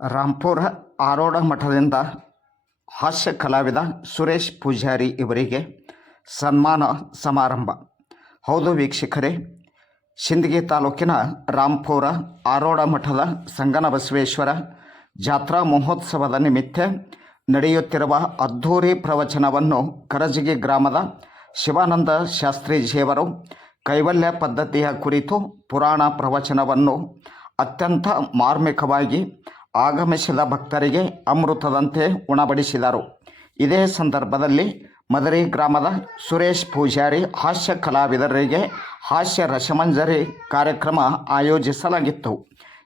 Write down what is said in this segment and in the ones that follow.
ರಾಂಪುರ ಆರೋಢ ಮಠದಿಂದ ಹಾಸ್ಯ ಕಲಾವಿದ ಸುರೇಶ್ ಪೂಜಾರಿ ಇವರಿಗೆ ಸನ್ಮಾನ ಸಮಾರಂಭ. ಹೌದು ವೀಕ್ಷಕರೇ, ಸಿಂದಗಿ ತಾಲೂಕಿನ ರಾಂಪುರ ಆರೋಢ ಮಠದ ಸಂಗನ ಬಸವೇಶ್ವರ ಜಾತ್ರಾ ಮಹೋತ್ಸವದ ನಿಮಿತ್ತ ನಡೆಯುತ್ತಿರುವ ಅದ್ಧೂರಿ ಪ್ರವಚನವನ್ನು ಕರಜಗಿ ಗ್ರಾಮದ ಶಿವಾನಂದ ಶಾಸ್ತ್ರೀಜಿಯವರು ಕೈವಲ್ಯ ಪದ್ಧತಿಯ ಕುರಿತು ಪುರಾಣ ಪ್ರವಚನವನ್ನು ಅತ್ಯಂತ ಮಾರ್ಮಿಕವಾಗಿ ಆಗಮಿಸಿದ ಭಕ್ತರಿಗೆ ಅಮೃತದಂತೆ ಉಣಬಡಿಸಿದರು. ಇದೇ ಸಂದರ್ಭದಲ್ಲಿ ಮದರಿ ಗ್ರಾಮದ ಸುರೇಶ್ ಪೂಜಾರಿ, ಹಾಸ್ಯ ಕಲಾವಿದರಿಗೆ ಹಾಸ್ಯ ರಸಮಂಜರಿ ಕಾರ್ಯಕ್ರಮ ಆಯೋಜಿಸಲಾಗಿತ್ತು.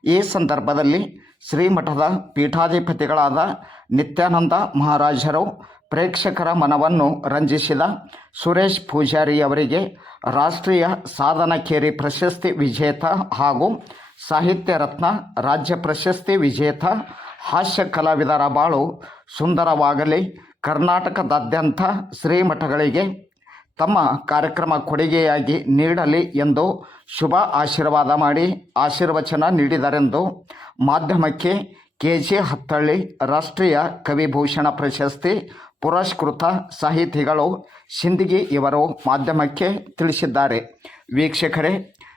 ಈ ಸಂದರ್ಭದಲ್ಲಿ ಶ್ರೀಮಠದ ಪೀಠಾಧಿಪತಿಗಳಾದ ನಿತ್ಯಾನಂದ ಮಹಾರಾಜರು ಪ್ರೇಕ್ಷಕರ ಮನವನ್ನು ರಂಜಿಸಿದ ಸುರೇಶ್ ಪೂಜಾರಿ ಅವರಿಗೆ ರಾಷ್ಟ್ರೀಯ ಸಾಧನಕೇರಿ ಪ್ರಶಸ್ತಿ ವಿಜೇತ ಹಾಗೂ ಸಾಹಿತ್ಯ ರತ್ನ, ರಾಜ್ಯ ಪ್ರಶಸ್ತಿ ವಿಜೇತ, ಹಾಸ್ಯ ಕಲಾವಿದರ ಬಾಳು, ಸುಂದರವಾಗಲಿ, ಕರ್ನಾಟಕದಾದ್ಯಂತ ಶ್ರೀಮಠಗಳಿಗೆ ತಮ್ಮ ಕಾರ್ಯಕ್ರಮ ಕೊಡುಗೆಯಾಗಿ ನೀಡಲಿ ಎಂದು ಶುಭ ಆಶೀರ್ವಾದ ಮಾಡಿ ಆಶೀರ್ವಚನ ನೀಡಿದರೆಂದು ಮಾಧ್ಯಮಕ್ಕೆ ಕೆ ಜಿ ಹತ್ತಳ್ಳಿ, ರಾಷ್ಟ್ರೀಯ ಕವಿಭೂಷಣ ಪ್ರಶಸ್ತಿ, ಪುರಸ್ಕೃತ ಸಾಹಿತಿಗಳು, ಸಿಂದಗಿ ಇವರು ಮಾಧ್ಯಮಕ್ಕೆ ತಿಳಿಸಿದ್ದಾರೆ. ವೀಕ್ಷಕರೇ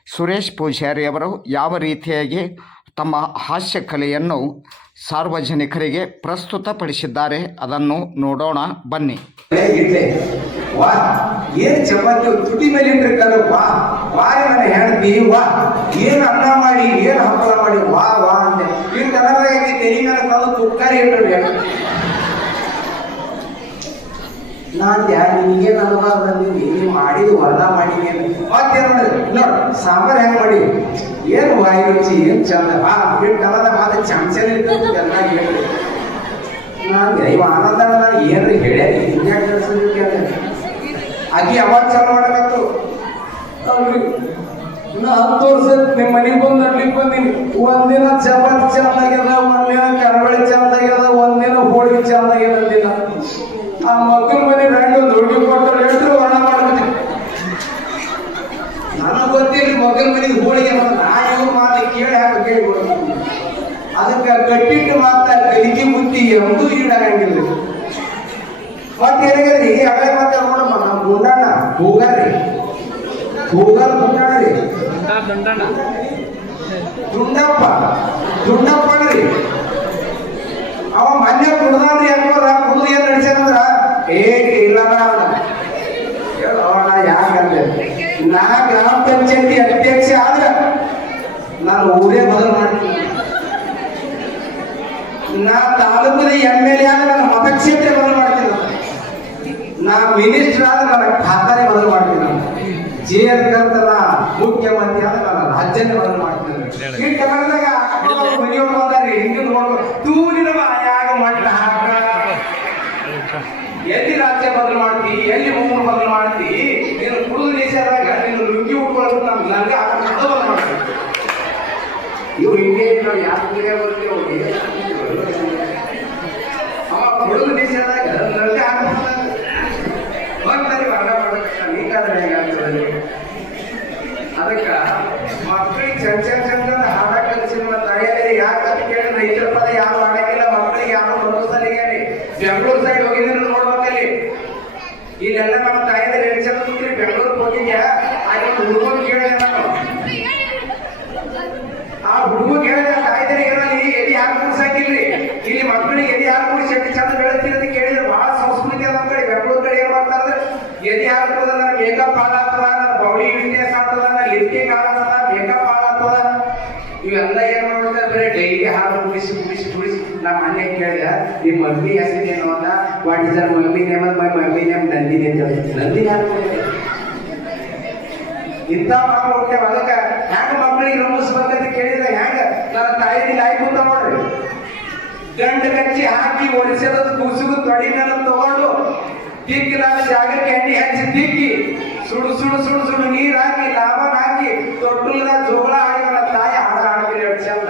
ಸುರೇಶ್ ಪೂಜಾರಿಯವರು ಯಾವ ರೀತಿಯಾಗಿ ತಮ್ಮ ಹಾಸ್ಯ ಕಲೆಯನ್ನು ಸಾರ್ವಜನಿಕರಿಗೆ ಪ್ರಸ್ತುತಪಡಿಸಿದ್ದಾರೆ ಅದನ್ನು ನೋಡೋಣ, ಬನ್ನಿ. ಮಾಡಿ, ಏನ್ ಹಪ್ಪಳ ಮಾಡಿ, ವಾ ವಾ ಅಂತ. ಮೇಲೆ ತುಕ್ಕಾರಿ ನಾನ್ ಯಾ ನಿನಗೇನ್ ನಲವಾರದಲ್ಲಿ ಬಂದಿನಿ ನೀ ಮಾಡಿದ ವರ್ಣ ಮಾಡಿನಿ ಏನು ಮಾಡಿದ್ರಿ? ನೋಡ್, ಸಾಂಬಾರ್ ಹೆಂಗ್ ಮಾಡಿ ಏನು ವಾಯಿ ರುಚಿ, ಏನ್ ಚಂದ? ಬಾ ಹಿಟ್ಟಲ್ಲದ ಮಾತ್ರ ಚಮಚನ ಚೆನ್ನಾಗಿ ಹೇಳಿ ನಾನು ಇವ ಆನಂದಣ್ಣ ಏನ್ರಿ ಹೇಳಿ ಹಿಂಗ್ಯಾಕ ಕಳ್ಸಿದ್ರಿ ಆಕಿ ಅವಾಗ ಚಾಲು ನಾ ಹತ್ತು ವರ್ಷ ನಿಮ್ಮ ಮನೆಗೆ ಬಂದು ಅಡ್ಲಿಕ್ಕೆ ಬಂದೀನಿ. ಒಂದಿನ ಚಪಾತಿ ಚಂದ ಆಗ್ಯದ ಒಂದಿನ ಕರವಳಿ ಚಂದ ಆಗ್ಯದ ಒಂದಿನ ಹೋಳಿಗೆ ಚಂದ ಆಗ್ಯದ ಅಂದಿನ ಆ ಮಗನ ಮನೆ ಗಂಡು ಹುಡುಗಿ ಕೊಡ್ತಾಳೆ ಎಷ್ಟು ವರ್ಣ ಮಾಡ್ತೀನಿ ನನಗೆ ಗೊತ್ತಿಲ್ಲ ಮಗನ ಮನೆಗೆ ಹೋಳಿಗೆ ನಾ ಇವ್ರು ಮಾತು ಕೇಳಿ ಹಾಕಿ ಕೇಳಿ ಅದಕ್ಕೆ ಕಟ್ಟಿಟ್ಟು ಮಾತ ಕಲಿಕೆ ಬುದ್ಧಿ ಎಂದೂ ಈಡಾಗಂಗಿಲ್ಲ. ಮತ್ತೆ ಏನಾಗ್ಯದ್ರಿ ಹಳೆ ಮಾತಾ ನೋಡಮ್ಮ ನಮ್ಮ ಗುಂಡಣ್ಣ ಹೂಗಾರ್ರಿ ಹೂಗಾರ್ ಗುಂಡಣ್ಣ ರೀ. ದುಂಡಪ್ಪ. ದುಂಡಪ್ಪಣ್ರಿ ಅವ ಮನ್ಯ ಕುಡ್ದಾನ್ರಿ ಯಾಕೋದ ಕುಡ್ದು ಏನ್ ನಡ್ಸ್ಯಾನಂದ್ರ ಏ ಇಲ್ಲದ ಹೇಳೋ ನಾ ಯಾಕಂದ್ರೆ ನಾ ಗ್ರಾಮ ಪಂಚಾಯತಿ ಅಧ್ಯಕ್ಷ ಆದ್ರ ನಾನು ಊರೇ ಬದಲು ಮಾಡ್ತೀನಿ ನಾ ತಾಲೂಕಿನ ಎಂ ಎಲ್ ಎ ಆದ್ರೆ ನನ್ನ ಮತಕ್ಷೇತ್ರ ಬದಲು ಮಾಡ್ತೀನಿ. ನಾ ಮಿನಿಸ್ಟರ್ ಆದ್ರೆ ನನ್ನ ಖಾತಾನೆ ಬದಲು ಮಾಡ್ತೀನಿ ಜಿ ಕರ್ತನ ಮುಖ್ಯಮಂತ್ರಿ ಆದ್ರೆ ನನ್ನ ರಾಜ್ಯನೇ ಬದಲು ಮಾಡ್ತೀನಿ ನಾನು. ಈ ಕನ್ನಡದಾಗ ಮನೆಯವ್ರು ಬಂದಾರಿ ಹಿಂಗೆ ನೋಡ್ಬೇಕು ತೂರಿನ ಬಾಯಾಗ ಮಟ್ಟ ಹಾಕ ಎಲ್ಲಿ ರಾಜ್ಯ ಬದಲು ಮಾಡ್ತಿ ಎಲ್ಲಿ ಊರು ಬದಲು ಮಾಡ್ತಿ ನೀನು ಕುಡಿದು ದೇಶದಾಗ ನೀನು ಲುಂಗಿ ಉಟ್ಕೊಳ್ಳೋದು ನಮ್ಮ ನನಗೆ ಹಾಕೊಂಡು ಬದಲು ಮಾಡ್ತೀನಿ ಇವ್ರು ಹಿಂಗೆ ನಾವು ಯಾಕೆ ಹೋಗಿ ಅವ ಹುಡುಗ ದೇಶದಾಗ ನನಗೆ ಹಾಕೊಂಡು ಬರ್ತಾರೆ ವರ್ಣ ಮಾಡಕ್ಕೆ ನೀಕಾದ್ರೆ ಹೇಗಾಗ್ತದೆ ಅದಕ್ಕ ಮಕ್ಕಳಿಗೆ ಚಂಚ ಚಂದ ಹಾಡ ಕಲಿಸಿ ನಮ್ಮ ತಾಯಿಯಲ್ಲಿ ಯಾಕಂತ ಕೇಳಿ ರೈತರ ಪದ ಯಾರು ಹಾಡಕ್ಕಿಲ್ಲ ಮಕ್ಕಳಿಗೆ ಯಾರು ಬರೋದಲ್ಲಿಗೆ ಬೆಂಗಳೂರು ಸೈಡ್ ಹೋಗಿದ್ರೆ ನೋಡ್ಬೇಕಲ್ಲಿ ಇಲ್ಲೆಲ್ಲ ನಮ್ಮ ತಾಯಿಯಲ್ಲಿ ಎರಡು ಜನ ಕೂತ್ರಿ ಬೆಂಗಳೂರಿಗೆ ಹೋಗಿದ್ಯಾ ಅಲ್ಲಿ ಒಂದು ಹುಡುಗನ ಕೇಳಿದೆ ನಾನು ಆ ಹುಡುಗ ಕೇಳಿದ ತಾಯಿದರೆ ಏನಲ್ಲಿ ಎದೆ ಯಾರು ಕೂಡ್ಸಾಕಿಲ್ರಿ ಇಲ್ಲಿ ಮಕ್ಕಳಿಗೆ ಎದೆ ಯಾರು ಕೂಡಿಸಿ ಎಷ್ಟು ಚಂದ ಬೆಳೆಸ್ತೀರಿ ಅಂತ ಕೇಳಿದ್ರೆ ಬಹಳ ಸಂಸ್ಕೃತಿ ಅದ ನಮ್ಮ ಕಡೆ ಬೆಂಗಳೂರು ಕಡೆ ಏನ್ ಮಾಡ್ತಾರೆ ಎದೆ ಯಾರು ಕೂಡದ ನನ್ನ ಮೇಕಪ್ ಹಾಳಾಗ್ತದ ನನ್ನ ಬೌಡಿ ಫಿಟ್ನೆಸ್ ಆಗ್ತದ ನನ್ನ ಲಿಫ್ಟಿಂಗ್ ಆಗ್ತದ ಮೇಕಪ್ ಹಾಳಾಗ್ತದ ಇವೆಲ್ಲ ಏನ್ ಮಾಡ್ತಾರೆ ಬರೀ ಕುಡಿಸಿ ಕುಡಿಸಿ ಕುಡಿಸಿ ನಮ್ಮ ಮನೆ ಕೇಳಿದ ನಿಮ್ಮ ಮಮ್ಮಿ ಹೆಸರೇನು ಅಂದ what is your mummy name my mummy name Nandini ಅಂತ ನಂದಿನಿ ಇಂಥ ಮಕ್ಕಳು ಹುಟ್ಟ್ಯಾವ ಅದಕ್ಕೆ ಹ್ಯಾಂಗ ಮಕ್ಕಳಿಗೆ ರಂಭಿಸ್ಬೇಕಂತ ಕೇಳಿದ್ರೆ ಹ್ಯಾಂಗ ನನ್ನ ತಾಯಿ ಲಾಯ್ ಕೂತ ನೋಡ್ರಿ. ಗಂಡು ಕಚ್ಚಿ ಹಾಕಿ ಒಡಿಸಿದ ಕುಸುಗು ತೊಡಿನೆಲ್ಲ ತಗೊಂಡು ತಿಕ್ಕಿ ನಾನು ಜಾಗಕ್ಕೆ ಎಣ್ಣೆ ಹಚ್ಚಿ ತಿಕ್ಕಿ ಸುಡು ಸುಡು ಸುಡು ಸುಡು ನೀರ್ ಹಾಕಿ ಲಾಭನ್ ಹಾಕಿ ತೊಟ್ಟುಲ್ದ ಜೋಳ ಹಾಕಿ ನನ್ನ ತಾಯಿ ಹಾಡ ಎಷ್ಟು ಚಂದ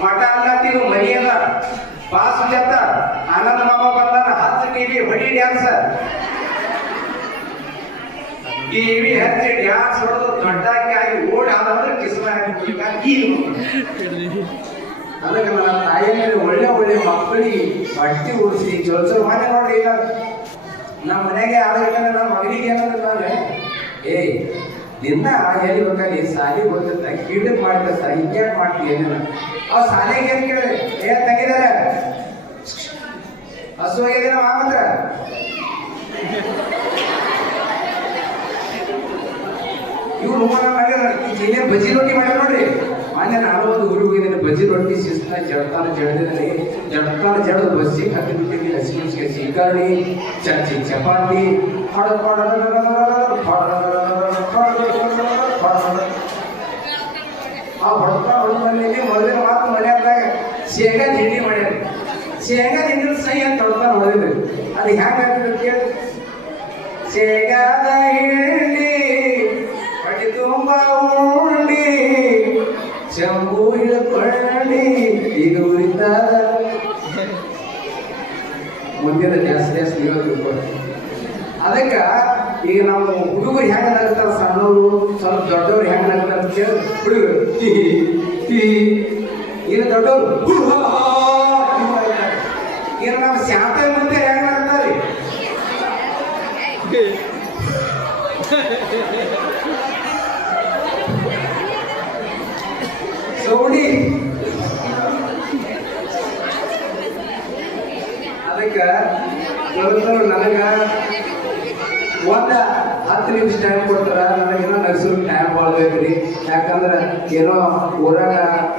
ಮಠ ಅನ್ನತ್ತಿದು ಮನಿ ಅದ ಬಾಸ್ ಜತ್ತ ಆನಂದ ಮಾಮ ಬಂದಾನ ಹತ್ತು ಟಿವಿ ಹೊಡಿ ಡ್ಯಾನ್ಸ್. ಟಿವಿ ಹಚ್ಚಿ ಡ್ಯಾನ್ಸ್ ಹೊಡೆದು ದೊಡ್ಡಕ್ಕೆ ಆಗಿ ಓಡಿ ಆದಂದ್ರೆ ಕಿಸ್ಮ ಹಾಕಿ ಅದಕ್ಕೆ ನನ್ನ ಮೇಲೆ ಒಳ್ಳೆ ಒಳ್ಳೆ ಮಕ್ಕಳಿಗೆ ಬಟ್ಟೆ ಉಡಿಸಿ ಚಲೋ ಮನೆ ನೋಡ್ರಿ ಈಗ. ನಮ್ಮ ಮನೆಗೆ ಆದ್ರೆ ನಮ್ಮ ಮಗನಿಗೆ ಏನಂದ್ರೆ ಏಯ್ ದಿನ ಎಲ್ಲಿ ಬೇಕಾಗಿ ಸಾಲಿ ಹೋಗಿರ್ತ ಕೀಡಕ್ ಸರ್ ಹಿಂಗ್ಯಾಕ್ ಮಾಡ್ತೀಯ ಏನಿಲ್ಲ ಅವ್ ಸಾಲಿಗೆ ಏನ್ ಕೇಳಿದೆ ಏ ತೆಗಿದಾರೆ ಹಸುವಾಗಿದೆ ನಾವು ಆಮತ್ರ ಇವ್ರು ಮಾಡ್ಯಾರ ಜಿಲ್ಲೆ ಬಜ್ಜಿ ರೊಟ್ಟಿ ಮಾಡ್ಯಾರ ನೋಡ್ರಿ ಮೊನ್ನೆ ನಾನು ಒಂದು ಊರಿಗೆ ಹೋಗಿದ್ದೇನೆ ಬಜ್ಜಿ ರೊಟ್ಟಿ ಶಿಸ್ತ ಜಡ್ತಾನ ಜಡ್ದಿದ್ದೀನಿ ಜಡ್ತಾನ ಜಡ ಬಸ್ಸಿ ಕಟ್ಟಿ ಬಿಟ್ಟಿದ್ದೀನಿ ಹಸಿ ಮೆಣಸಿಗೆ ಸೀಕರ್ಣಿ ಚಚ್ಚಿ ಚಪಾತಿ ಹೊಡ ಹೊಡ ಆ ಹೊಡ್ತಾ ಹೊಡೆದಲ್ಲಿ ಮೊದಲಿನ ಮಾತು ಮನೆಯಾಗ ಶೇಂಗಾ ತಿಂಡಿ ಮಾಡ್ಯಾರ ಶೇಂಗಾ ತಿಂಡಿ ಸೈ ಅಂತ ಹೊಡ್ತಾ ನೋಡಿದ್ರಿ ಅದು ಹೆಂಗ್ ಕೇಳಿ. ಶೇಂಗಾದ ಹಿಂಡಿ ಹೊಟ್ಟೆ ತುಂಬ ಉಂಡಿ ಚಂಬು ಹಿಡ್ಕೊಳ್ಳಿ ಇದು ಉರಿತಾದ ಮುಂದಿನ ಜಾಸ್ತಿ ಜಾಸ್ತಿ ತಿಳ್ಕೊಳ್ಳಿ. ಅದಕ್ಕ ಈಗ ನಮ್ಮ ಹುಡುಗರು ಹೆಂಗ ನಗ್ತಾರ, ಸಣ್ಣವರು, ಸ್ವಲ್ಪ ದೊಡ್ಡವ್ರು ಹೆಂಗ ನಗ್ತಾರ? ಅಂತ ಕೇಳಿ ಹುಡುಗರು ಟಿ ಟಿ ಈಗ ದೊಡ್ಡವರು? ಮಾಡ್ತಾರೆ. ನಮ್ಮ ಶಾಂತ ಮುಂದೆ ಹೆಂಗ ನಗ್ತಾರೆ ಸೌಡಿ ಅದಕ್ಕ ನನಗ ಒಂದ ಹತ್ತು ನಿಮಿಷ ಟೈಮ್ ಕೊಡ್ತಾರ ನನಗಿನ್ನ ನಡೆಸಲು ಟೈಮ್ ಕೊಡ್ಬೇಕ್ರಿ ಯಾಕಂದ್ರೆ ಏನೋ ಊರಾಗ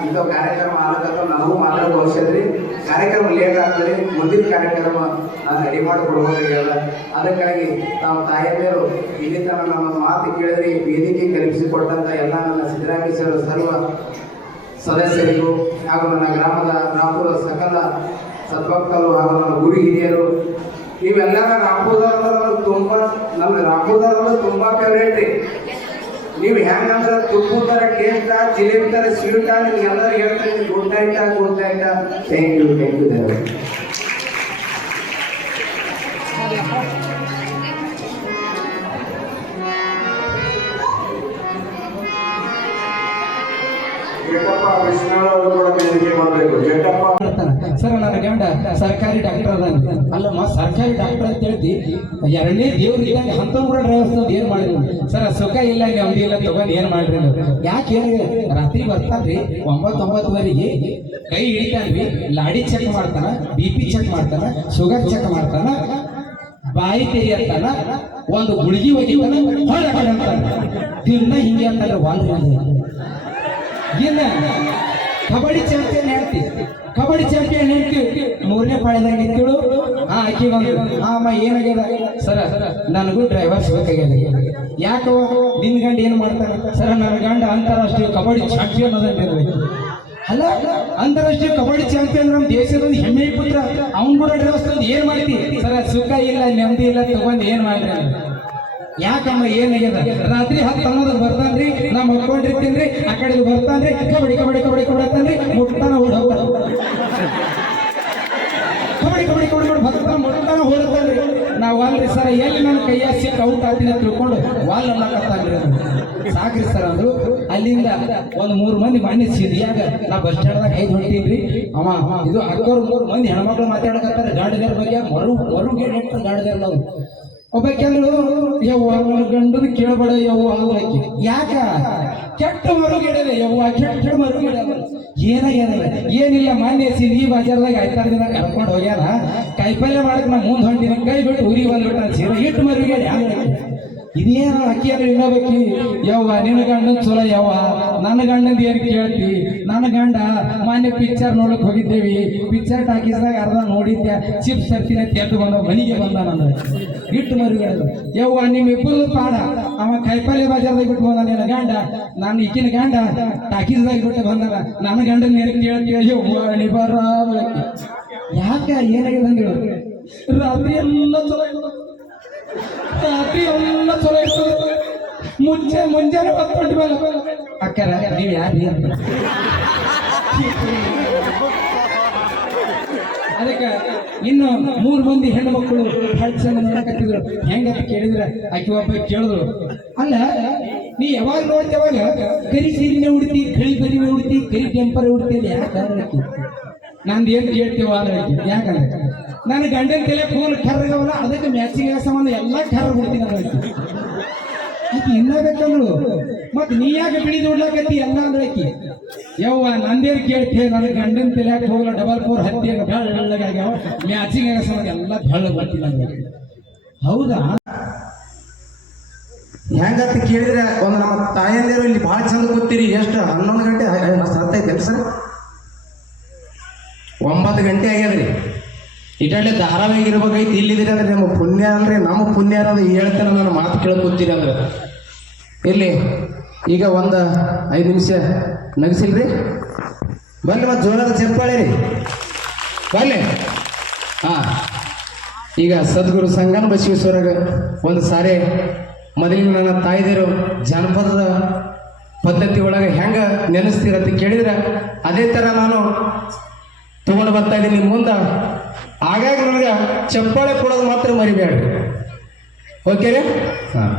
ಇಂಥ ಕಾರ್ಯಕ್ರಮ ಆಗತ್ತ ನನಗೂ ಮಾತಾಡೋ ಅವಶ್ಯದ್ರಿ ಕಾರ್ಯಕ್ರಮ ಲೇಟ್ ಆಗ್ತದೆ. ಮುಂದಿನ ಕಾರ್ಯಕ್ರಮ ನಾನು ರೆಡಿ ಮಾಡಿ ಅದಕ್ಕಾಗಿ ತಾವು ತಾಯಂದಿರು, ಇಲ್ಲಿ ತನಕ ನಮ್ಮ ಮಾತು ಕೇಳಿದ್ರಿ, ವೇದಿಕೆ ಕಲ್ಪಿಸಿಕೊಟ್ಟಂತ ಎಲ್ಲ ನನ್ನ ಸಿದ್ದರಾಮೇಶ್ವರ ಸರ್ವ ಸದಸ್ಯರಿಗೂ ಹಾಗೂ ನನ್ನ ಗ್ರಾಮದ ರಾಮಪುರ ಸಕಲ ಸದ್ಭಕ್ತರು ಹಾಗೂ ನನ್ನ ಗುರು ಹಿರಿಯರು ನೀವೆಲ್ಲರ ರಾಮಪುರದವ್ರು ತುಂಬ, ನಮ್ಮ ರಾಮಪುರದವ್ರು ತುಂಬ ಫೇವ್ರೇಟ್ ರೀ. ನೀವು ಹೆಂಗಂದ್ರೆ ತುಪ್ಪು ಥರ ಟೇಸ್ಟ ಜಿಲೇಬಿ ಥರ ಸ್ವೀಟ ನಿಮ್ಗೆಲ್ಲರೂ ಹೇಳ್ತೀನಿ good night good night thank you thank you ದೇವರು. ಜೇಟಪ್ಪ ವಿಶ್ವನಾಥ್ ಅವರು ಕೂಡ ವೇದಿಕೆ ಮಾಡಬೇಕು. ಜೇಟಪ್ಪ ಸರ್, ನನ್ನ ಗಂಡ ಸರ್ಕಾರಿ ಡಾಕ್ಟರ್ ಅದ ಅಲ್ಲಮ್ಮ, ಸರ್ಕಾರಿ ಡಾಕ್ಟರ್ ಅಂತ ಹೇಳ್ತಿ, ಎರಡನೇ ದೇವ್ರ ಇದ್ದಂಗೆ ಅಂತ ಕೂಡ ಡ್ರೈವರ್ಸ್ ಏನ್ ಮಾಡಿದ್ರು. ಸರ್, ಸುಖ ಇಲ್ಲ ನೆಮ್ಮದಿ ಇಲ್ಲ ತಗೊಂಡ್ ಏನ್ ಮಾಡ್ರಿ? ಯಾಕೆ ರಾತ್ರಿ ಬರ್ತಾರ್ರಿ ಒಂಬತ್ತು ಒಂಬತ್ತುವರೆಗೆ ಕೈ ಹಿಡಿತಾನ್ರಿ, ಲಾಡಿ ಚೆಕ್ ಮಾಡ್ತಾನ ಬಿ ಪಿ ಚೆಕ್ ಮಾಡ್ತಾನ ಶುಗರ್ ಚೆಕ್ ಮಾಡ್ತಾನ, ಬಾಯಿ ತೆರಿಯತ್ತಾನ ಒಂದು ಗುಳಿಗೆ ಅಂತಾನ. ದಿನ ಹಿಂಗೆ ಅಂತಾರೆ ಒಂದು ಏನ? ಕಬಡ್ಡಿ ಚಾಂಪಿಯನ್ ಹೇಳ್ತಿ ಕಬಡ್ಡಿ ಚಾಂಪಿಯನ್ ಹೆಂಡತಿ ಮೂರನೇ ಪಾಳ್ಯದಾಗ ನಿಂತಳು ಆ ಆಕಿ ಬಂದು ಆ ಅಮ್ಮ ಏನಾಗ್ಯದ? ಸರ ನನಗೂ ಡ್ರೈವರ್ಸ್ ಬೇಕಾಗ್ಯದ ಯಾಕೋ ನಿನ್ ಗಂಡ ಏನ್ ಮಾಡ್ತಾನೆ? ಸರ, ನನ್ನ ಗಂಡ ಅಂತಾರಾಷ್ಟ್ರೀಯ ಕಬಡ್ಡಿ ಚಾಂಪಿಯನ್ ಅದ ಅಲ್ಲ, ಅಂತಾರಾಷ್ಟ್ರೀಯ ಕಬಡ್ಡಿ ಚಾಂಪಿಯನ್ ನಮ್ಮ ದೇಶದ ಹೆಮ್ಮೆ ಪುತ್ರ. ಅವನ್ ಕೂಡ ಡ್ರೈವರ್ಸ್ ತಂದು ಏನ್ ಮಾಡ್ತಿ? ಸರ, ಸುಖ ಇಲ್ಲ, ನೆಮ್ಮದಿ ಇಲ್ಲ, ತಗೊಂಡ್ ಏನ್ ಮಾಡ್ರಿ. ಯಾಕಮ್ಮ ಏನಾಗ್ಯದ ರಾತ್ರಿ ಹತ್ತು ಅನ್ನೋದು ಬರ್ತಾನ್ರಿ, ನಾ ಮಕ್ಕೊಂಡಿರ್ತೀನ್ರಿ ಆ ಕಡೆ ಬರ್ತಾನ್ರಿ, ಕಬಡ್ಡಿ ಕಬಡಿ ಕಬಡ್ಡಿ ಅಂತಾನ್ರಿ, ಮುಟ್ತಾನ ಓಡ್ ಕಬಡಿ ಕಬಡ್ಡಿ ಮುಟ್ಟಾನ ಬರ್ತಾನ ಮುಟ್ತಾನ ಓಡತ್ತಾನ್ರಿ ನಾವ್ ಅಲ್ರಿ ಸರ್ ಎಲ್ಲಿ ನನ್ನ ಕೈಯ ಸಿಕ್ಕ ಔಟ್ ಆಗ್ತೀನಿ ಅಂತ ತಿಳ್ಕೊಂಡು ವಾಲ್ ಅನ್ನಕತ್ತಾನ್ರಿ. ಸಾಕ್ರಿ ಸರ್ ಅಂದ್ರು, ಅಲ್ಲಿಂದ ಒಂದ್ ಮೂರ್ ಮಂದಿ ಮನೆ ಸಿಡಿಯಾಗ ನಾ ಬಸ್ ಸ್ಟ್ಯಾಂಡ್ದಾಗ ಐದು ಹೊಂಟೀನ್ರಿ. ಅವ, ಇದು ಅಕ್ಕವ್ರು ಮೂರ್ ಮಂದಿ ಹೆಣ್ಮಕ್ಳು ಮಾತಾಡಕತ್ತಾರೆ ಗಾಡಿದಾರ ಬಗ್ಗೆ ಮರು ಮರು ಗೇಟ್ ಗಾಡಿದಾರ ನಾವು ಒಬ್ಬಾಕೆಂದ್ರು, ಯವ್ವ, ನನ್ನ ಗಂಡನ ಕೇಳಬೇಡ, ಯವ್ವ ಆಕೆ ಯಾಕ? ಕೆಟ್ಟ ಮರುಗಿಡದೆ, ಯವ್ವ, ಕೆಟ್ಟ ಮರುಗಿಡ ಏನಾಗ್ಯದ ಏನಿಲ್ಲ, ಮಾನ್ಯ ಸಿಂಗಿ ಬಾಜಾರ್ದಾಗ ಐತಾರ ದಿನ ಕರ್ಕೊಂಡು ಹೋಗ್ಯಾರ ಕಾಯಿಪಲ್ಯ ಮಾಡಕ್ ನಾ ಮುಂದ್ ಹೊಂಟಿನ, ಕೈ ಬಿಟ್ಟು ಉರಿ ಬಂದ್ಬಿಟ್ಟ, ಸೀರೆ ಇಟ್ಟು ಮರುಗಿಡ. ಇದೇನು ಅಕ್ಕಿಯನ್ನು ಇನ್ನೋಬೇಕಿ ಯವ್ವ, ನಿನ್ನ ಗಂಡನ್ ಚಲೋ ಯವ್ವ. ನನ್ನ ಗಂಡಂದ ಏನು ಕೇಳ್ತಿ? ನನ್ನ ಗಂಡ ಮಾನ್ಯ ಪಿಕ್ಚರ್ ನೋಡಕ್ ಹೋಗಿದ್ದೇವಿ. ಪಿಕ್ಚರ್ ಟಾಕೀಸ್ದಾಗ ಅರ್ಧ ನೋಡಿದ್ದೆ. ಚಿಪ್ಸ್ ತರ್ತೀನಿ ತೆಗೆದು ಬಂದ ಮನೆಗೆ ಬಂದ ನನ್ನ ಇಟ್ಟು ಮರಿಗಳು ಯವ್ವ ನಿಮ್ಮ ಇಬ್ಬರು ಪಾಡ. ಅವ ಕೈಪಲ್ಯ ಬಾಜಾರ್ದಾಗ ಬಿಟ್ಟು ಬಂದ ನಿನ್ನ ಗಂಡ. ನನ್ನ ಈಕಿನ ಗಂಡ ಟಾಕೀಸ್ದಾಗ ಬಿಟ್ಟು ಬಂದಾನ. ನನ್ನ ಗಂಡನ ಏನು ಕೇಳ್ತಿ? ಯವ್ವ ನಿಬರ ಯಾಕೆ? ಏನಾಗಿದೆ ಅಂದ್ರೆ ರಾತ್ರಿ ಎಲ್ಲ ಚಲೋ. ರಾತ್ರಿ ಎಲ್ಲ ಚಲೋ ಇತ್ತು ಮುಂಚೆ ಮುಂಜಾನೆ ಹೊತ್ಕೊಂಡು ಮೇಲೆ ಅಕ್ಕರ ನೀವು ಯಾರು ಅದಕ್ಕೆ ಇನ್ನು ಮೂರು ಮಂದಿ ಹೆಣ್ಣು ಮಕ್ಕಳು ಹಳ್ ಚಂದ ನೋಡಕತ್ತಿದ್ರು ಹೆಂಗಂತ ಕೇಳಿದ್ರೆ ಆಕೆ ಒಬ್ಬ ಕೇಳಿದ್ರು. ಅಲ್ಲ, ನೀ ಯಾವಾಗ ನೋಡ್ತೇವಾಗ ಕರಿ ಸೀರಿನ ಉಡ್ತಿ ಕರಿ ಬರಿ ಉಡ್ತಿ ಕರಿ ಟೆಂಪರ್ ಉಡ್ತಿ ಯಾಕೆ? ನಂದು ಏನು ಅಂದ್ರೆ ಯಾಕಂದ್ರೆ? ನನ್ನ ಗಂಡನ ತಲೆ ಫೋನ್ ಕರ್ರಗವಲ್ಲ ಅದಕ್ಕೆ ಮ್ಯಾಚಿಂಗ್ ಸಂಬಂಧ ಎಲ್ಲ ಕರ್ರ ಬಿಡ್ತೀನಿ ಅಂದ್ರೆ ಆಕಿ ಇನ್ನ ಬೇಕಂದ್ರು? ಮತ್ ನೀ ಯಾಕೆ ಬಿಡಿ ನೋಡ್ಲಾಕತ್ತಿ ಎಲ್ಲ ಅಂದ್ರೆ ಆಕಿ? ಯವ್ವ, ನಂದೇನ್ ಕೇಳ್ತಿ ನನ್ನ ಗಂಡನ ತಲೆ ಹೋಗಲ್ಲ ಡಬಲ್ ಫೋರ್ ಹತ್ತಿ ಬೆಳ್ಳಗಾಗ್ಯಾವ ಮ್ಯಾಚಿಂಗ್ ಸಂಬಂಧ ಎಲ್ಲ ಬೆಳ್ಳ ಬರ್ತೀನಿ ಅಂದ್ರೆ ಹೌದಾ? ಹೆಂಗಂತ ಕೇಳಿದ್ರೆ ಒಂದು ನಮ್ಮ ತಾಯಂದಿರು ಇಲ್ಲಿ ಭಾಳ ಚಂದ ಕೂತೀರಿ. ಎಷ್ಟು ಹನ್ನೊಂದು ಗಂಟೆ ಸತ್ತೈತೆ ಸರ್? ಒಂಬತ್ತು ಗಂಟೆ ಆಗ್ಯದ್ರಿ. ಇಟಲ್ಲಿ ಧಾರಾವಾಹಿ ಇರ್ಬೇಕೈತಿ ಇಲ್ಲಿದ್ದೀರಿ ಅಂದ್ರೆ ನಮ್ಮ ಪುಣ್ಯ ಅಂದ್ರೆ ನಮ್ಮ ಪುಣ್ಯ ಅನ್ನೋದು ಹೇಳ್ತಾರೆ ನಾನು ಮಾತು ಕೇಳ್ಕೊತೀರಿ ಅಂದ್ರೆ. ಇಲ್ಲಿ ಈಗ ಒಂದು ಐದು ನಿಮಿಷ ನಗಿಸಿಲ್ರಿ? ಬನ್ನಿ ಮತ್ತೆ ಜೋರಾದ ಚಪ್ಪಾಳೆ ರೀ ಬನ್ನಿ. ಹಾಂ. ಈಗ ಸದ್ಗುರು ಸಂಗನ ಬಸವೇಶ್ವರಾಗ ಒಂದು ಸಾರಿ ಮೊದಲಿನ ನನ್ನ ತಾಯಿದಿರು ಜಾನಪದದ ಪದ್ಧತಿ ಒಳಗೆ ಹೆಂಗೆ ನೆನೆಸ್ತೀರಂತ ಕೇಳಿದ್ರೆ, ಅದೇ ಥರ ನಾನು ತಗೊಂಡು ಬರ್ತಾ ಇದ್ದೀನಿ ಮುಂದೆ ಆಗಾಗ ನನಗೆ ಚಪ್ಪಾಳೆ ಕೊಡೋದು ಮಾತ್ರ ಮರಿಬೇಡ್ರಿ. ಓಕೆ ರೀ? ಹಾಂ.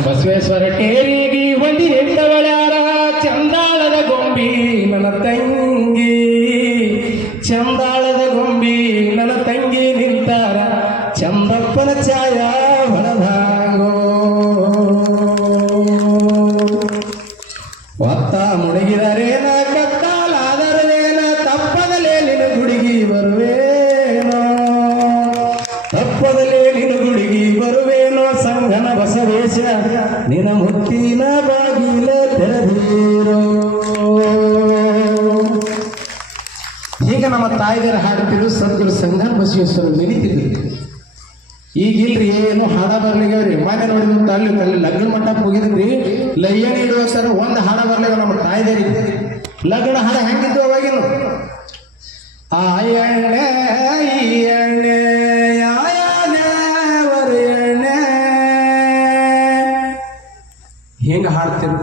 ಸಂಗನ ಬಸವೇಶ್ವರ ಟೇರಿಗೆ ಒಂದಿ ನಿಂತವಳ್ಯಾರ ಚಂದಾಳದ ಗೊಂಬಿ ನನ್ನ ತಂಗಿ ಚಂದಾಳದ ಗೊಂಬಿ ಬಸವೇಶ್ವರ ನೆನೀತಿದ್ರು ಈಗಿಲ್ರಿ, ಏನು ಹಾಡ ಬರ್ಲಿಗ್ಯಾವ್ರಿ ಮನೆ ನೋಡಿದ ಅಲ್ಲಿ ಅಲ್ಲಿ ಲಗ್ನ ಮಟ್ಟಕ್ಕೆ ಹೋಗಿದ್ರಿ. ಲಯ್ಯನ ಇಡುವ ಸರ್, ಒಂದು ಹಾಡ ಬರ್ಲಿಲ್ಲ ನಮ್ಮ ತಾಯ್ದೇರಿ ಲಗ್ನ ಹಾಡ ಹೆಂಗಿದ್ದು ಅವಾಗಿನ ಆ ಎಣ್ಣೆ ಈ ಎಣ್ಣೆ ಹಿಂಗ ಹಾಡ್ತಿರು?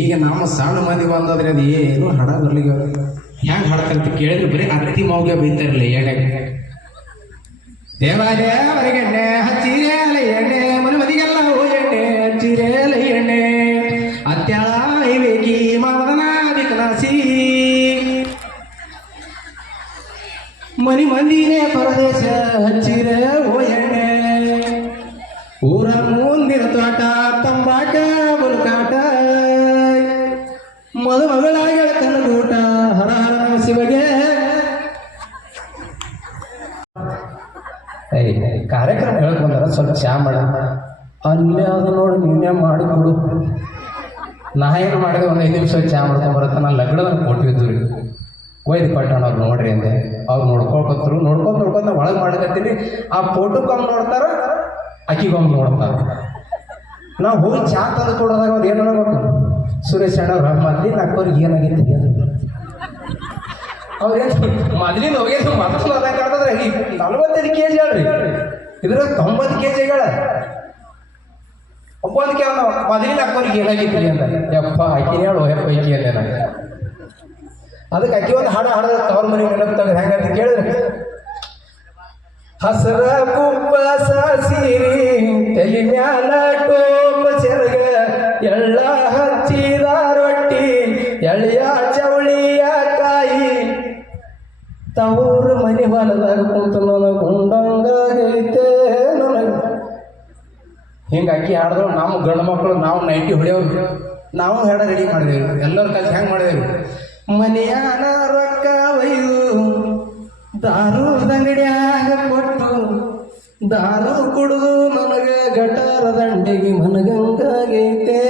ಈಗ ನಮ್ಮ ಸಣ್ಣ ಮಂದಿ ಬಂದದ್ರಿ ಅದು ಏನು ಹಣ ಬರ್ಲಿಗ ಹೆಂಗ್ ಹಾಡ್ತಿರ್ತಿ ಕೇಳಿದ್ರೆ ಬರೀ ಅತ್ತಿ ಮೌಗೆ ಬೈತಾರಲ್ಲ ಎಣ್ಣೆ ದೇವಾಲಯವರಿಗೆ ಎಣ್ಣೆ ಹಚ್ಚಿರೇಲ ಎಣ್ಣೆ ಮನೆ ಮದಿಗೆಲ್ಲ ಹೂ ಎಣ್ಣೆ ಹಚ್ಚಿರೇಲ ಎಣ್ಣೆ ಅತ್ಯಾಳ ಐವೇಕಿ ನಿಮಿಷ ಚಾ ಮಾಡ್ಕೊಂಡು ಬರತ್ತ. ನಾನು ಲಗ್ನದಾಗ ಕೊಟ್ಟಿದ್ದು ರೀ ಒಯ್ದು ಪಟ್ಟಣ ಅವ್ರು ನೋಡ್ರಿ ಅಂದೆ. ಅವ್ರು ನೋಡ್ಕೊಳ್ಕೊತ್ರು. ನೋಡ್ಕೊಂಡು ನೋಡ್ಕೊಂತ ಒಳಗೆ ಮಾಡಕತ್ತೀನಿ ಆ ಫೋಟೋಗೊಮ್ಮೆ ನೋಡ್ತಾರ ಅಕ್ಕಿಗೊಮ್ಮೆ ನೋಡ್ತಾರ. ನಾವು ಹೋಗಿ ಚಾ ತಂದು ಕೊಡೋದಾಗ ಅವ್ರು ಏನೋ ಗೊತ್ತು? ಸುರೇಶ್ ಅಣ್ಣ ಅವ್ರ ಮದ್ಲಿ ನಾಲ್ಕವ್ರಿಗೆ ಏನಾಗಿತ್ತು ಅವ್ರೇನು ಮೊದಲಿಂದ ಹೋಗ್ಯದು ಮತ್ತೊಂದು ಅದ ಕಾಣ್ತದ್ರೆ ಈ ನಲ್ವತ್ತೈದು ಕೆ ಜಿ ಹೇಳ್ರಿ. ಇದ್ರ ತೊಂಬತ್ತು ಕೆ ಜಿಗಳ ಒಬ್ಬಂದಕ್ಕೆ ಅವನು ಮೊದಲಿನ ಅಕ್ಕವ್ರಿಗೆ ಏನಾಗಿತ್ತು ಅಂತ. ಯಪ್ಪ ಆಕಿ ಹೇಳು ಯಪ್ಪ, ಈಕಿ ಅಂದೆ ಅದಕ್ಕೆ ಅಕ್ಕಿ ಒಂದು ಹಾಡು ಹಾಡೋದು ತವ್ರ ಮನೆ ನೆನಪು ತೆಗೆದು ಹೆಂಗಂತ ಹಸರ ಕುಬ್ಬಸ ಸೀರಿ, ತಲೆ ಮ್ಯಾಲ ಟೋಪ ಎಳ್ಳ ಹಿಂಗೆ ಅಕ್ಕಿ ಹಾಡಿದ್ರು ನಾವು ಗಂಡು ಮಕ್ಕಳು, ನಾವು ನೈಟಿ ಹೊಡೆಯೋರು ನಾವು ಹಾಡ ರೆಡಿ ಮಾಡಿದೆವು. ಎಲ್ಲರೂ ಕಲ್ಸಿ ಹೆಂಗೆ ಮಾಡಿದೆವು? ಮನೆಯಾನ ರೊಕ್ಕ ಒಯ್ದು, ದಾರುದ ಅಂಗಡಿಯಾಗ ಕೊಟ್ಟು, ದಾರು ಕುಡಿದು ನನಗೆ ಗಟಾರ ದಂಡೆಗೆ ಮನಗಂಗಾಗೈತೆ.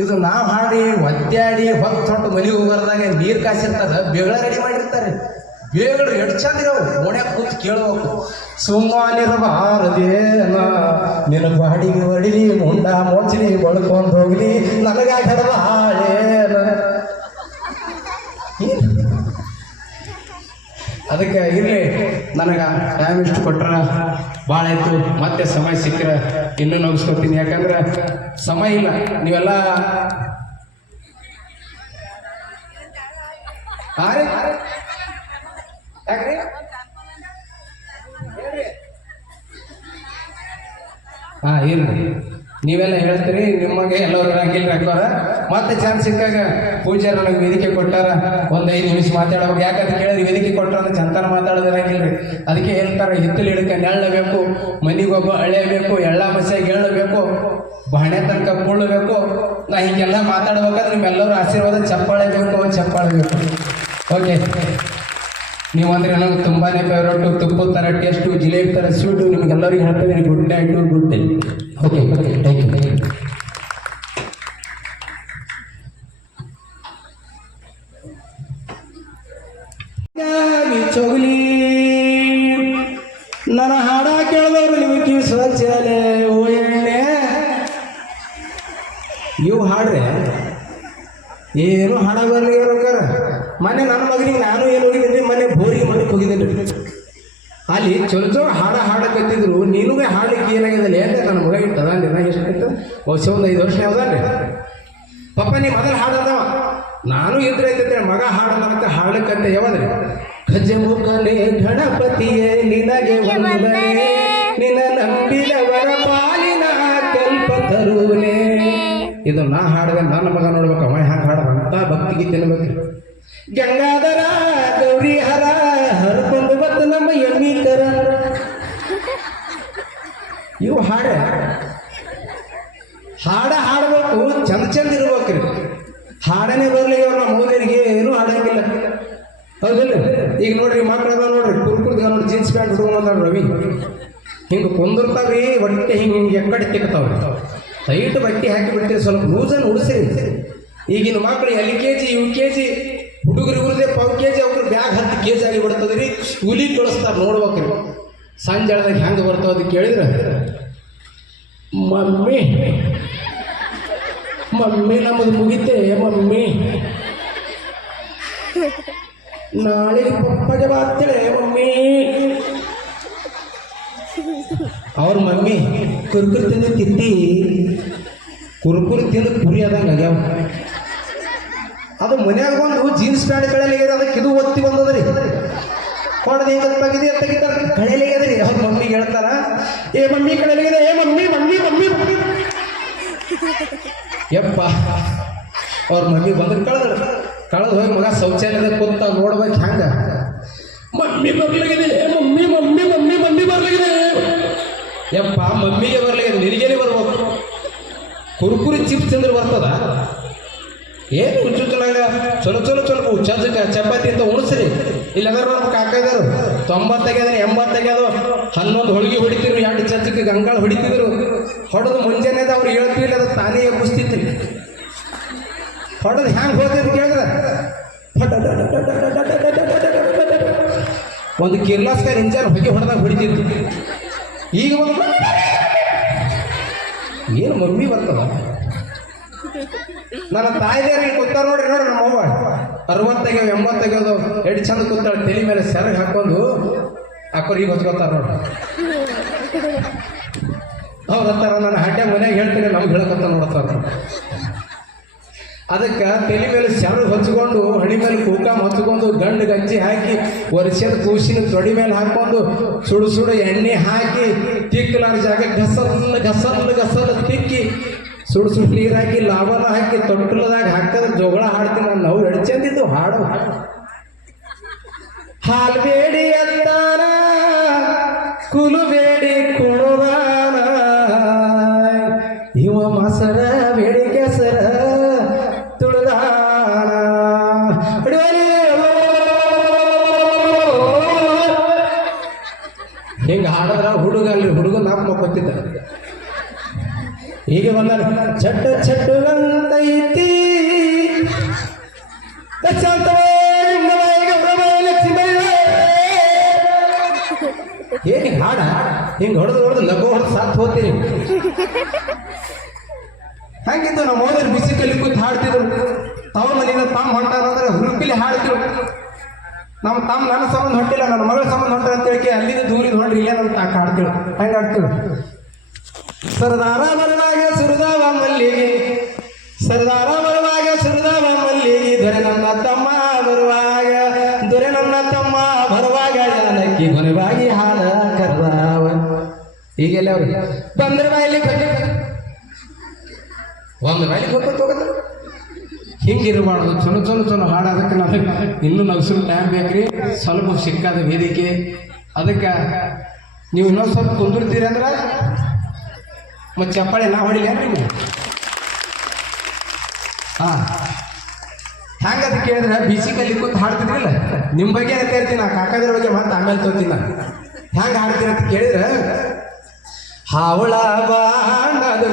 ಇದು ನಾವು ಹಾಡಿ, ಒದ್ದಾಡಿ, ಹೊತ್ತು ಹೊಟ್ಟು ಮನೆಗೆ ಹೋಗೋದಾಗ ನೀರು ಕಾಸಿರ್ತದ ಬೆಗಳ ರೆಡಿ ಮಾಡಿರ್ತಾರೆ. ಬೇಗಳು ಎಷ್ಟು ಚಂದ ಓಣ್ಯಾಗ ಕೂತ್ ಕೇಳ್ಬೇಕು. ಸುಮ್ಮನಿರಬಾರದೇನ ನಿನ್ನ ಬಾಡಿಗೆ ಹೊಡಿಲಿ ಮುಂಡ ಮೋಚಲಿ, ಬಳ್ಕೊಂಡು ಹೋಗ್ಲಿ ನನಗಾಗಿ ಅದಕ್ಕೆ ಇರಲಿ, ನನಗೆ ಟೈಮ್ ಇಷ್ಟು ಕೊಟ್ರ ಭಾಳ ಆಯ್ತು. ಮತ್ತೆ ಸಮಯ ಸಿಕ್ಕರೆ ಇನ್ನೂ ನಗಿಸ್ಕೊತೀನಿ. ಯಾಕಂದ್ರೆ ಸಮಯ ಇಲ್ಲ. ನೀವೆಲ್ಲ ಹಾ ರೀ ಯಾಕ್ರಿ? ಹಾ ಇಲ್ರಿ ನೀವೆಲ್ಲ ಹೇಳ್ತೀರಿ, ನಿಮಗೆ ಎಲ್ಲರೂ ಇರಂಗಿಲ್ಲ ಹಾಕೋರ ಮತ್ತೆ ಚಾನ್ಸ್ ಸಿಕ್ಕಾಗ ಪೂಜಾರ ನನಗೆ ವೇದಿಕೆ ಕೊಟ್ಟಾರ. ಒಂದು ಐದು ನಿಮಿಷ ಮಾತಾಡ್ಬೇಕು. ಯಾಕಂತ ಕೇಳಿದ್ರೆ ವೇದಿಕೆ ಕೊಟ್ಟರು ಅಂದ್ರೆ ಚಂತನ ಮಾತಾಡೋದಿರಂಗಿಲ್ಲ ರೀ ಅದಕ್ಕೆ ಹೇಳ್ತಾರೆ, ಹಿತ್ತಲು ಹಿಡಕ ನೆಳ್ಳಬೇಕು ಮನಿಗೊಬ್ಬ ಅಳೆಯಬೇಕು, ಎಳ್ಳ ಮಸಿಯಾಗಿ ಹೇಳಬೇಕು ಬಾಣೆ ತನಕ ಕುಳ್ಳಬೇಕು ನಾ ಹೀಗೆಲ್ಲ ಮಾತಾಡ್ಬೇಕಾದ್ರೆ ನಿಮ್ಮೆಲ್ಲರೂ ಆಶೀರ್ವಾದ, ಚಪ್ಪಾಳೆ ಬೇಕು ಚಪ್ಪಾಳೆ ಬೇಕು. ಓಕೆ ನೀವು ಅಂದ್ರೆ ನನಗೆ ತುಂಬಾನೇ ಫೇವ್ರೇಟು ತುಪ್ಪದ ಥರ ಟೇಸ್ಟು ಜಿಲೇಬಿ ಥರ ಸ್ವೀಟು ನಿಮಗೆಲ್ಲರಿಗೂ ಹೇಳ್ತಾ good night good day okay okay thank you thank ನನ್ನ ಹಾಡ ಕೇಳಿದವರು ನಿಮಗೆ ಕಿವಿ ಸ್ವಚ್ಛಲೆ ಓ ಎಣ್ಣೆ. ನೀವು ಹಾಡ್ರೆ ಏನು ಹಾಡ ಬರಲಿ ಇರೋಕ್ಕಾರ ಮೊನ್ನೆ ನನ್ನ ಮಗನಿಗೆ ನಾನು ಏನು ಹೋಗಿದ್ದೀನಿ? ಮನೆ ಬೋರಿಗೆ ಮಠಕ್ಕೆ ಹೋಗಿದ್ದೀನಿ. ಅಲ್ಲಿ ಚಲೋ ಚಲೋ ಹಾಡ ಹಾಡಕತ್ತಿದ್ರು ನೀನುಗೆ ಹಾಡಕ್ಕೆ ಏನಾಗಿದೆ ಅಂತ ನನ್ನ ಮಗ ಇಟ್ಟದ ನಿನ್ನ ಎಷ್ಟಾಯ್ತು ವರ್ಷ ಒಂದು ಐದು ವರ್ಷ ಯಾವ್ದಾನೆ ಪಪ್ಪ, ನೀ ಮೊದಲು ಹಾಡದವ ನಾನು ಇದ್ರೆ ಐತೆ ಮಗ ಹಾಡದಂತ ಹಾಡಕ್ಕಂತ ಯಾವದ್ರಿ ಗಜಮುಖನೇ ಗಣಪತಿಯೇ, ನಿನಗೆ ವಂದನೆ ನಿನ್ನ ನಂಬಿದವರ ಪಾಲಿನ ಕಲ್ಪ ತರುವನೆ. ಇದು ನಾ ಹಾಡಿದೆ ನನ್ನ ಮಗ ನೋಡ್ಬೇಕು. ಅವ ಹಾಡ ಅಂತ ಭಕ್ತಿಗೆ ತಿನ್ಬೇಕು ಗಂಗಾಧರ ಗೌರಿ ಹರ ಹರ್ಕೊಂಡು ಬತ್ತು ನಮ್ಮ ಎಮ್ಮೀಕರ. ಇವು ಹಾಡ. ಹಾಡ ಹಾಡಬೇಕು, ಚಂದ ಚಂದ ಇರ್ಬೇಕ್ರಿ. ಹಾಡನೇ ಬರಲಿ ಅವ್ರ ನಮ್ಮ ಮೋದಿಯರಿಗೆ ಏನೂ ಹಾಡಂಗಿಲ್ಲ. ಹೌದಿಲ್ಲ ಈಗ ನೋಡ್ರಿ ಅದಾವ ನೋಡ್ರಿ, ಕುರ್ಕುರ್ದ ನೋಡಿ ಜೀನ್ಸ್ ಪ್ಯಾಂಟ್ ಹುಡುಗ ರವಿ. ಹಿಂಗೆ ಕುಂದಿರ್ತಾವ್ರಿ, ಹೊಟ್ಟೆ ಹಿಂಗೆ ಹಿಂಗೆ ಎಕ್ಕಡೆ ತಿಕ್ತಾವ್ರಿ ಟೈಟ್ ಬಟ್ಟೆ ಹಾಕಿ ಬಿಡ್ತೀರಿ ಸ್ವಲ್ಪ ಲೂಸನ್ನು ಉಡಿಸಿರಿ. ಈಗಿನ ಮಕ್ಕಳು L K G, U K G ಹುಡುಗರು ಇವ್ರದೇ ಪಾವು ಕೆ ಜಿ ಅವ್ರ ಬ್ಯಾಗ್ ಹತ್ತು ಕೆ ಜಿ ಆಗಿ ಬಿಡ್ತದೆ ರೀ. ಹುಲಿ ಕಳಿಸ್ತಾರೆ ನೋಡ್ಬೇಕ್ರಿ ಸಂಜೆ ಹೇಳ್ದಾಗ ಹೆಂಗೆ ಬರ್ತಾವ ಅಂತ ಕೇಳಿದ್ರೆ, ಮಮ್ಮಿ ಮಮ್ಮಿ ನಮ್ಮದು ಮುಗಿತೆ, ಮಮ್ಮಿ. ನಾಳೆ ಪಪ್ಪಗೆ ಬಾತ್ತಳೆ ಮಮ್ಮಿ. ಅವ್ರ ಮಮ್ಮಿ, ಕುರ್ಕುರ್ ತಿಂದು ತಿತ್ತಿ, ಕುರ್ಕುರು ತಿಂದು ಕುರಿ ಆದಂಗೆ ಆಗ್ಯಾವ. ಅದು ಮನ್ಯಾಗ ಬಂದು ಜೀನ್ಸ್ ಪ್ಯಾಂಟ್ ಕಳೆಯಲ್ಲಿ ಅದಕ್ಕೆ ಇದು ಒತ್ತಿ ಬಂದದ್ರಿ. ಹೊಡೆದು ಹಿಂಗೆ ತೆಗಿದೆ ಕಳೆಯಲ್ಲಿ ಅದ್ರಿ ಅವ್ರ ಮಮ್ಮಿಗೆ ಹೇಳ್ತಾರ, ಏ, ಮಮ್ಮಿ ಕಳೆಯಲಿಗಿದೆ ಏ, ಮಮ್ಮಿ ಮಮ್ಮಿ ಮಮ್ಮಿ ಮಮ್ಮಿ. ಯಪ್ಪ, ಅವ್ರ ಮಮ್ಮಿ ಬಂದ್ರೆ ಕಳೆದ್ರು ಕಳೆದು ಹೋಗಿ ಮಗ ಶೌಚಾಲಯದ ಕುಂತ ನೋಡ್ಬೇಕು ಹೆಂಗ? ಮಮ್ಮಿ ಬರ್ಲಾಗಿದೆ. ಮಮ್ಮಿ ಮಮ್ಮಿ ಮಮ್ಮಿ ಮಮ್ಮಿ ಬರ್ಲಾಗಿದೆ. ಯಪ್ಪ, ಮಮ್ಮಿಗೆ ಬರ್ಲಾಗಿದೆ ನಿನಗೇನೆ ಬರ್ಬೋದು ಕುರ್ಕುರಿ ಚಿಪ್ಸ್ ತಿಂದ್ರೆ ಬರ್ತದ? ಏನು ಹುಚ್ಚು ಚಲಾಗ ಚಲೋ ಚಲೋ ಚಲೋ ಚಜಕ, ಚಪಾತಿ ಅಂತ ಉಣಿಸ್ರಿ. ಇಲ್ಲಂದ್ರೆ ನಮ್ಮ ಕಾಕದಾರು ಎಂಬತ್ತು ಎಂಬತ್ತಾಗ್ಯದ ಹನ್ನೊಂದು ಹೋಳಿಗೆ ಹೊಡಿತಿದ್ರು, ಎರಡು ಚಜ್ಜಕ್ಕೆ ಗಂಗಾಳ ಹೊಡಿತಿದ್ರು. ಹೊಡೆದು ಮುಂಜಾನೆದ ಅವ್ರು ಹೇಳ್ತಿಲ್ಲ, ಅದು ತಾನೇ ಎಬ್ಬಿಸ್ತಿತ್ತು ಹೊಡೆದು ಹ್ಯಾಂಗೆ ಹೋದ್ರಿ ಕೇಳಿದ್ರೆ? ಒಂದು ಕಿರ್ಲಾಸ್ಕರ್ ಇಂಜಾರ್ ಹೊಗೆ ಹೊಡೆದಾಗ ಹೊಡಿತಿದ್ರು. ಈಗ ಒಂದು ಏನು ಮಮ್ಮಿ ಬರ್ತದ? ನನ್ನ ತಾಯಿದೇರಿ ಕೂತಾರ ನೋಡ್ರಿ ನೋಡ್ರಿ ನಮ್ಮ ಅವ್ವ. ಅರವತ್ತೈದು ಎಂಬತ್ತೈದು ಎಷ್ಟು ಚಂದ ಕೂತಾಳ, ತಲೆ ಮೇಲೆ ಸೆರಗ್ ಹಾಕೊಂಡು ಹಾಕೋರು ಈಗ ಹೊಚ್ಕೋತಾರ ನೋಡ್ರಿ. ಅವ್ರ ಹತ್ತಾರ ನಾನು ಹಡ್ಡೆ ಮನೆಗೆ ಹೇಳ್ತೀನಿ, ನಮ್ಗೆ ಹೇಳಕತ್ತ ನೋಡತ್ತ ಅದಕ್ಕೆ ತಲೆ ಮೇಲೆ ಸೆರಗ್ ಹಚ್ಕೊಂಡು ಹಣಿ ಮೇಲೆ ಕೂಕಾಮ್ ಹಚ್ಕೊಂಡು ಗಂಡು ಗಂಜಿ ಹಾಕಿ ವರ್ಷದ ಕೂಸಿನ ತೊಡಿ ಮೇಲೆ ಹಾಕೊಂಡು ಸುಡು ಸುಡು ಎಣ್ಣೆ ಹಾಕಿ ತಿಕ್ಕಲಾರ ಜಾಗ ಗಸಲ್ ಗಸಲ್ ಗಸಲ್ ತಿಕ್ಕಿ ಸುಡು ಸುಳ್ ನೀರು ಹಾಕಿ ಲಾಭನ ಹಾಕಿ ತೊಟ್ಟಲದಾಗ ಹಾಕಿದ್ರೆ ಜೋಗಳ ಹಾಡ್ತೀನಿ ನಾನು. ನಾವು ಎಡ್ಚಂದಿದ್ದು ಹಾಡು. ಹಾಲ್ ಬೇಡಿ ಅಂತಾನ, ಕುಲು ಬೇಡಿ ಕೊಡುದಾನ. ಇವ ಮಸರ ಹೀಗೆ ಬಂದ ಚಟ್ಟ ಚಟ್ಟು ಅಂತೈತಿ ಹೇಗೆ ಹಾಡ? ಹಿಂಗೆ ಹೊಡೆದು ಹೊಡೆದು ಲಘು ಹೊಡೆದು ಸಾತ್ ಹೋಗ್ತೀನಿ. ಹಂಗಿದ್ದು ನಮ್ಮ ಹೋದ್ರೆ ಬಿಸಿ ಕಲಿ ಕೂತ್ ಹಾಡ್ತಿದ್ರು. ತವ ಮನೆಯಿಂದ ತಮ್ಮ ಹೊಂಟಾರಂದ್ರೆ ಹುರುಪಿಲಿ ಹಾಡ್ತಿರು ನಮ್ಮ ತಮ್ಮ ನನ್ನ ಸಂಬಂಧ ಹೊಟ್ಟಿಲ್ಲ ನನ್ನ ಮಗಳ ಸಂಬಂಧ ಹೊಂಟಾರ ಅಂತ ಹೇಳಿ ಅಲ್ಲಿಂದ ದೂರಿದ ಹೊಂಟ್ರಿ ಇಲ್ಲೇ ನಮ್ಮ ತಾಕ ಹಾಡ್ತಿಳು ಹಂಗೆ ಹಾಡ್ತಿಳು ಸರ್ದಾರ ಬರುವಾಗ ಸುರದಾವ ಮಲ್ಲಿಗೆ ಸರ್ದಾರ ಬರುವಾಗ ಸುರದಾವ ಮಲ್ಲಿಗೆ ದೊರೆ ನನ್ನ ತಮ್ಮ ಬರುವಾಗ, ದೊರೆ ನನ್ನ ತಮ್ಮ ಬರುವಾಗ ಜಾನಕಿ ಕೊನೆವಾಗಿ ಹಾಡ ಕರ್ದಾವ ಈಗೆಲ್ಲ ಅವ್ರು ಬಂದ್ರ ಬಾಯಲ್ಲಿ ಒಂದು ಬಾಯಲ್ಲಿ ಹೋಗೋದು ಹಿಂಗಿರಬಾರ್ದು ಚಲೋ ಚಲೋ ಚಲೋ ಹಾಡೋದಕ್ಕೆ ನಾವು ಇನ್ನೂ ನಗ್ಸಲು ಟೈಮ್ ಬೇಕ್ರಿ. ಸ್ವಲ್ಪ ಸಿಕ್ಕಾದ ವೇದಿಕೆ. ಅದಕ್ಕೆ ನೀವು ಇನ್ನೊಂದು ಸ್ವಲ್ಪ ಕುಂದಿರ್ತೀರಿ ಅಂದ್ರೆ ಮತ್ತೆ ಚಪ್ಪಾಳೆ ನಾ ಹೊಡಿಲ್ಲ ನಿಮಗೆ ಹಾ ಹೆಂಗದು ಕೇಳಿದ್ರೆ ಬಿಸಿ ಕಲ್ಲಿ ಕೂತ್ ಹಾಡ್ತಿದ್ರಲ್ಲ ನಿಮ್ಮ ಬಗ್ಗೆ ಅಂತ ಹೇಳ್ತೀನಿ ನಾ ಕಾಕಾದ್ರ ಬಗ್ಗೆ ಮತ್ತೆ ಆಮೇಲೆ ತೋತೀನಿ ಹ್ಯಾಂಗ ಹಾಡ್ತೀನಿ ಅಂತ ಕೇಳಿದ್ರೆ ಹಾವಳ ಬಾಣದ